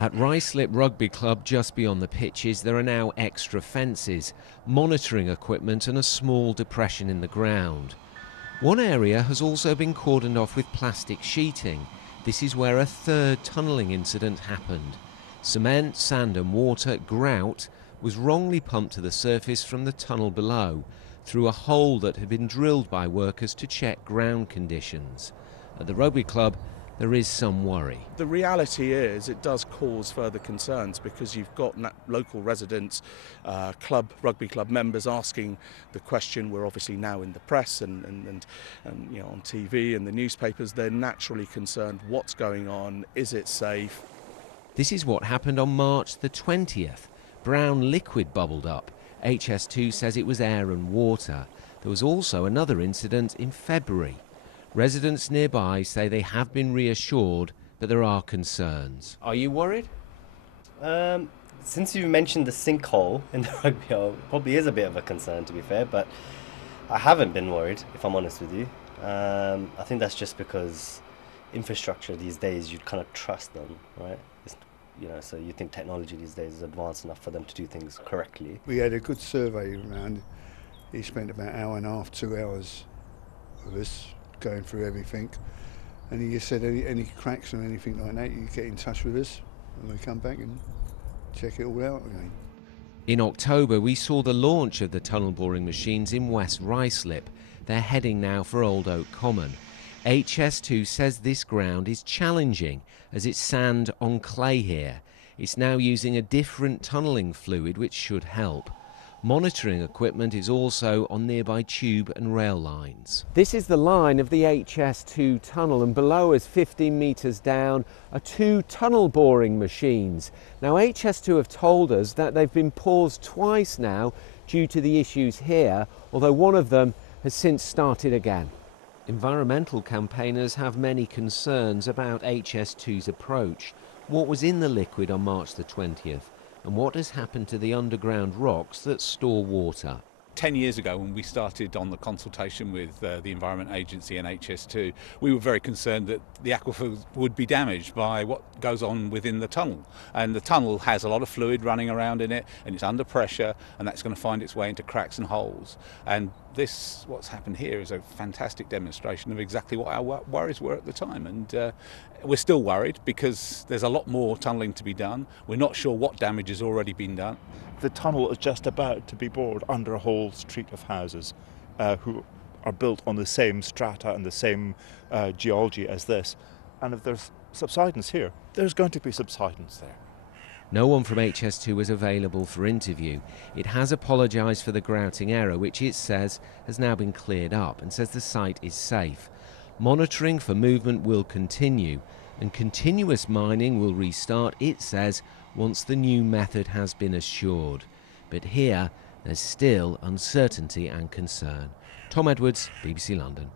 At Ruislip Rugby Club, just beyond the pitches, there are now extra fences, monitoring equipment and a small depression in the ground. One area has also been cordoned off with plastic sheeting. This is where a third tunnelling incident happened. Cement, sand and water, grout, was wrongly pumped to the surface from the tunnel below, through a hole that had been drilled by workers to check ground conditions. At the rugby club, there is some worry. The reality is it does cause further concerns because you've got local residents, rugby club members asking the question. We're obviously now in the press and you know, on TV and the newspapers. They're naturally concerned. What's going on? Is it safe? This is what happened on March the 20th. Brown liquid bubbled up. HS2 says it was air and water. There was also another incident in February. Residents nearby say they have been reassured, but there are concerns. Are you worried? Since you mentioned the sinkhole in the rugby hole, it probably is a bit of a concern, to be fair, but I haven't been worried, if I'm honest with you. I think that's just because infrastructure these days, you'd kind of trust them, right? So you think technology these days is advanced enough for them to do things correctly. We had a good survey around. He spent about an hour and a half, 2 hours with us, going through everything, and he just said any cracks or anything like that, you get in touch with us and we come back and check it all out again. In October we saw the launch of the tunnel boring machines in West Ruislip. They're heading now for Old Oak Common. HS2 says this ground is challenging as it's sand on clay here. It's now using a different tunnelling fluid which should help. Monitoring equipment is also on nearby tube and rail lines. This is the line of the HS2 tunnel, and below us, 15 metres down, are two tunnel boring machines. Now HS2 have told us that they've been paused twice now due to the issues here, although one of them has since started again. Environmental campaigners have many concerns about HS2's approach. What was in the liquid on March the 20th? And what has happened to the underground rocks that store water? 10 years ago, when we started on the consultation with the Environment Agency and HS2, we were very concerned that the aquifer would be damaged by what goes on within the tunnel. And the tunnel has a lot of fluid running around in it, and it's under pressure, and that's going to find its way into cracks and holes. And what's happened here is a fantastic demonstration of exactly what our worries were at the time. And we're still worried because there's a lot more tunnelling to be done. We're not sure what damage has already been done. The tunnel is just about to be bored under a whole street of houses who are built on the same strata and the same geology as this. And if there's subsidence here, there's going to be subsidence there. No one from HS2 was available for interview. It has apologised for the grouting error, which it says has now been cleared up, and says the site is safe. Monitoring for movement will continue, and continuous mining will restart, it says, once the new method has been assured. But here, there's still uncertainty and concern. Tom Edwards, BBC London.